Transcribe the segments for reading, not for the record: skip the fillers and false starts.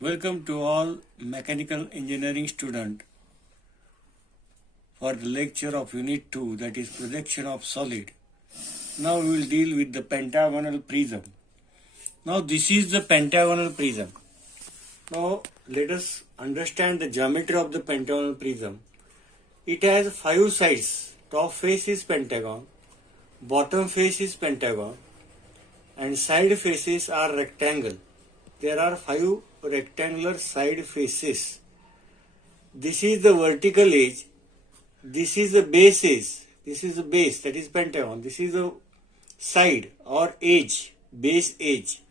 Welcome to all mechanical engineering student for the lecture of Unit 2, that is projection of solid. Now we will deal with the pentagonal prism. Now this is the pentagonal prism. Now let us understand the geometry of the pentagonal prism. It has 5 sides. Top face is pentagon, bottom face is pentagon, and side faces are rectangle. There are 5 rectangular side faces. This is the vertical edge. This is the base edge. This is the base, that is pentagon. This is the side or edge, base edge.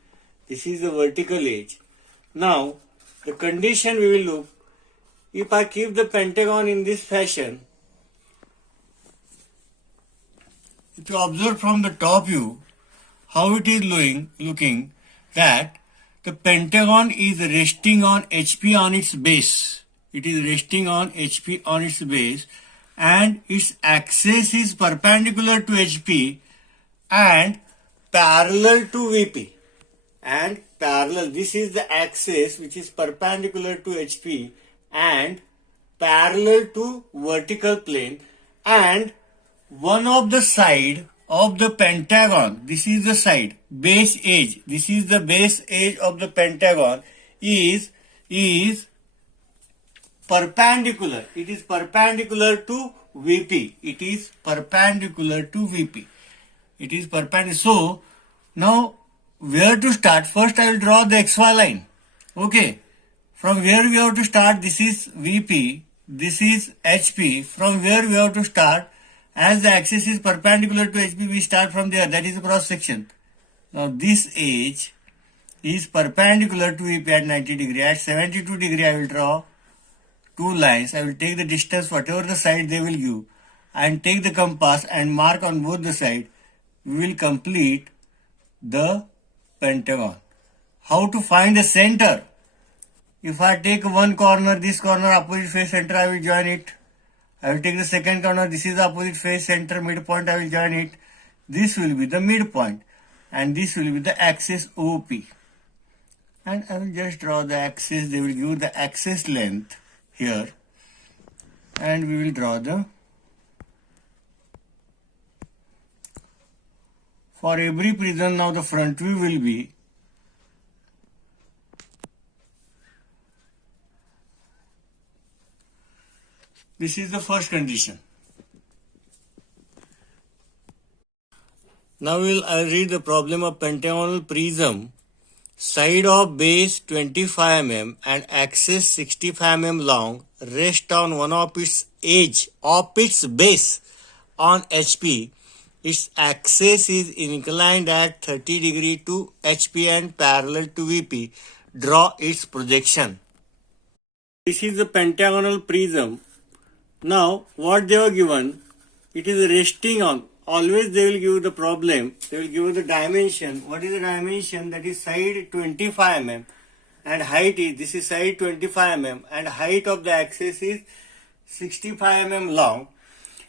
This is the vertical edge. Now, the condition we will look, if I keep the pentagon in this fashion, if you observe from the top view how it is looking, that the pentagon is resting on HP on its base. It is resting on HP on its base, and its axis is perpendicular to HP and parallel to VP. And parallel, this is the axis which is perpendicular to HP and parallel to vertical plane, and one of the side of the pentagon, this is the side, base edge, this is the base edge of the pentagon is perpendicular. It is perpendicular to VP. It is perpendicular to VP. It is perpendicular. So, now where to start? First I will draw the XY line. Okay. From where we have to start? This is VP. This is HP. From where we have to start? As the axis is perpendicular to HP, we start from there. That is the cross section. Now this edge is perpendicular to VP at 90 degree. At 72 degree, I will draw 2 lines. I will take the distance, whatever the side they will give, and take the compass and mark on both the sides. We will complete the pentagon. How to find the center? If I take one corner, this corner, opposite face center, I will join it. I will take the second corner, this is the opposite face center, midpoint, I will join it. This will be the midpoint, and this will be the axis OP. And I will just draw the axis. They will give the axis length here, and we will draw the, for every prism now the front view will be this is the first condition. Now I'll read the problem of pentagonal prism. Side of base 25 mm and axis 65 mm long rest on one of its edge of its base on HP. Its axis is inclined at 30 degree to HP and parallel to VP. Draw its projection. This is the pentagonal prism. Now, what they are given, it is resting on. Always they will give the problem. They will give the dimension. What is the dimension? That is side 25 mm and height is, this is side 25 mm and height of the axis is 65 mm long.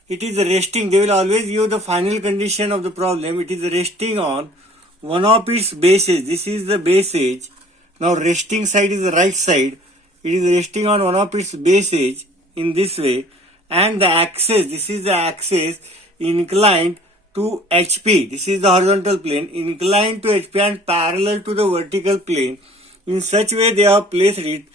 It is resting. They will always give the final condition of the problem. It is resting on one of its bases. This is the base edge. Now resting side is the right side. It is resting on one of its base edge in this way. And the axis, this is the axis inclined to HP. This is the horizontal plane, inclined to HP and parallel to the vertical plane. In such way they have placed it.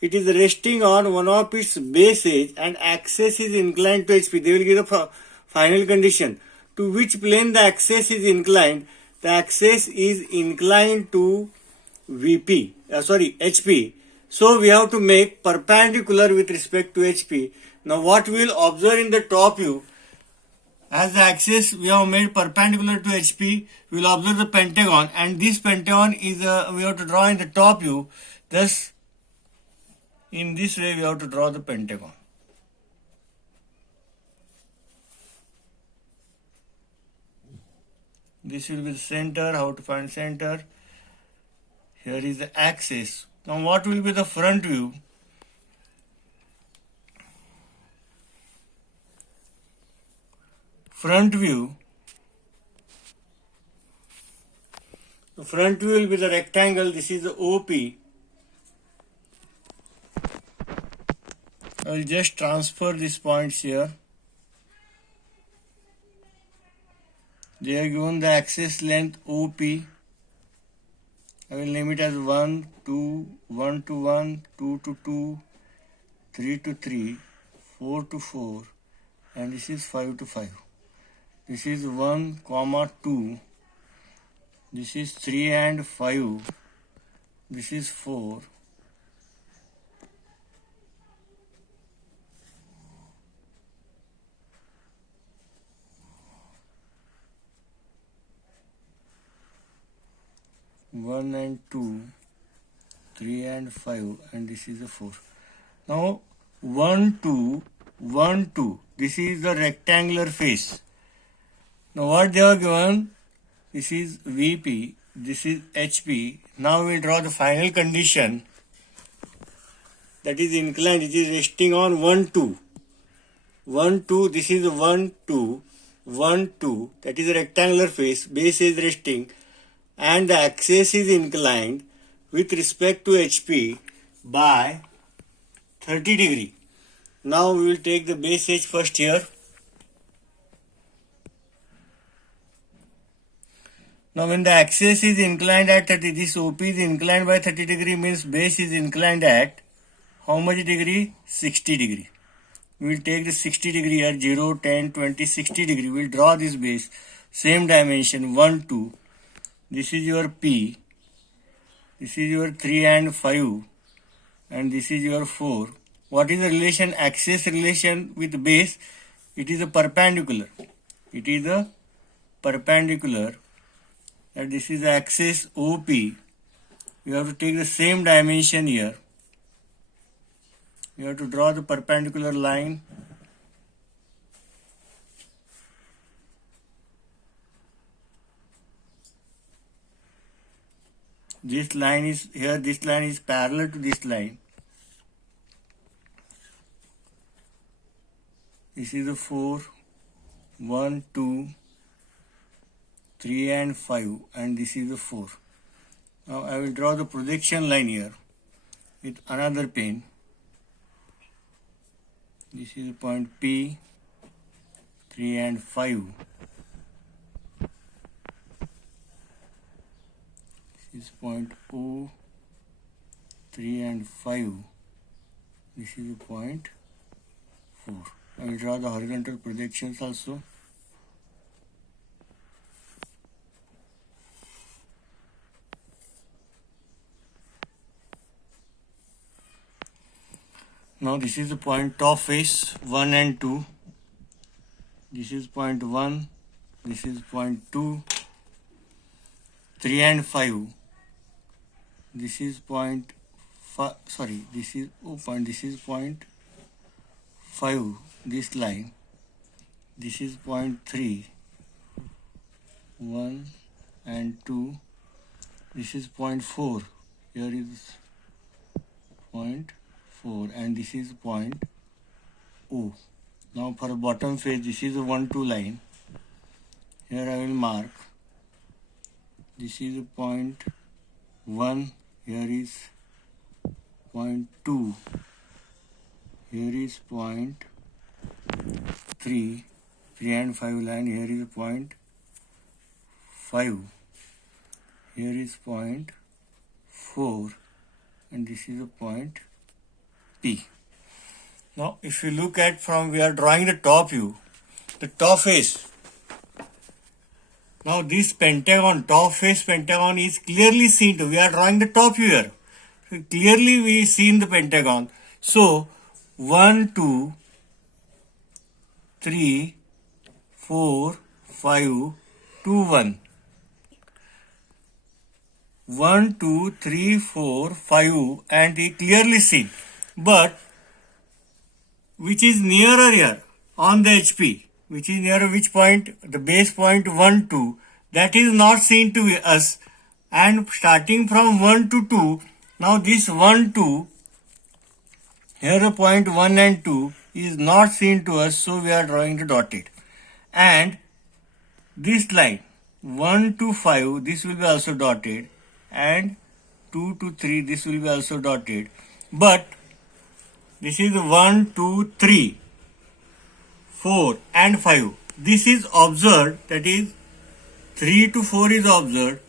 It is resting on one of its base edge and axis is inclined to HP. They will give the final condition. To which plane the axis is inclined? The axis is inclined to HP. So we have to make perpendicular with respect to HP. Now what we will observe in the top view, as the axis we have made perpendicular to HP, we will observe the pentagon, and this pentagon is we have to draw in the top view. Thus, in this way we have to draw the pentagon. This will be the center. How to find center? Here is the axis. Now what will be the front view? Front view. The front view will be the rectangle. This is the OP. I will just transfer these points here. They are given the axis length OP. I will name it as 1, 2, 1 to 1, 2 to 2, 3 to 3, 4 to 4, and this is 5 to 5. This is 1, 2. This is 3 and 5. This is 4. One and 2, 3 and 5, and this is a 4. Now 1, 2, 1, 2. This is the rectangular face. Now what they are given? This is VP, this is HP. Now we draw the final condition, that is inclined, it is resting on 1, 2. 1, 2, this is 1, 2, 1, 2, that is a rectangular face, base is resting, and the axis is inclined with respect to HP by 30 degree. Now we will take the base edge first here. Now when the axis is inclined at 30, this OP is inclined by 30 degree, means base is inclined at how much degree? 60 degree. We will take the 60 degree here, 0, 10, 20, 60 degree. We will draw this base, same dimension, 1, 2. This is your P, this is your 3 and 5, and this is your 4. What is the relation? Axis relation with base? It is a perpendicular. It is a perpendicular. And this is the axis OP. You have to take the same dimension here. You have to draw the perpendicular line. This line is here, this line is parallel to this line. This is the 4, 1, 2, 3 and 5, and this is the 4. Now I will draw the projection line here with another pen. This is the point P, 3 and 5. This is point O, 3 and 5. This is the point 4. I will draw the horizontal projections also. Now this is the point top face 1 and 2. This is point 1. This is point 2. 3 and 5. This is point this is point. This is point 5. This line. This is point 3. 1 and 2. This is point 4. Here is point 4, and this is point O. Now for bottom face, this is a 1, 2 line. Here I will mark. This is a point 1. Here is point 2. Here is point 3. 3 and 5 line. Here is point 5. Here is point 4, and this is a point P. Now if you look at from, we are drawing the top view, the top face. Now this pentagon, top face pentagon is clearly seen. We are drawing the top view here. So clearly we seen the pentagon. So 1, 2, 3, 4, 5, 2, 1. 1, 2, 3, 4, 5, and he clearly seen. But which is nearer here on the HP? Which is nearer which point? The base point 1, 2. That is not seen to us. And starting from 1 to 2, now this 1, 2, here the point 1 and 2 is not seen to us, so we are drawing the dotted. And this line 1 to 5, this will be also dotted, and 2 to 3, this will be also dotted. But This is 1, 2, 3, 4 and 5. This is observed, that is 3 to 4 is observed,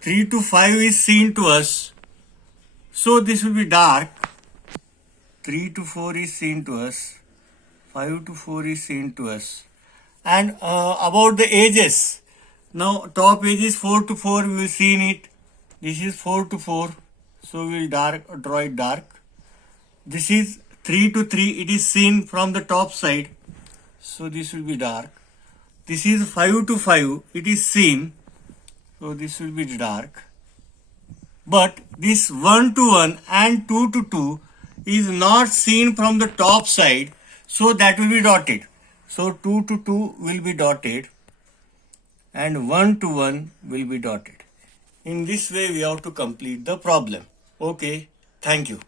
3 to 5 is seen to us. So this will be dark. 3 to 4 is seen to us, 5 to 4 is seen to us. And about the ages, now top edge is 4 to 4, we will see in it. This is 4 to 4, so we will draw it dark. This is 3 to 3, it is seen from the top side, so this will be dark. This is 5 to 5, it is seen, so this will be dark. But this 1 to 1 and 2 to 2 is not seen from the top side, so that will be dotted. So 2 to 2 will be dotted and 1 to 1 will be dotted. In this way we have to complete the problem. Okay, thank you.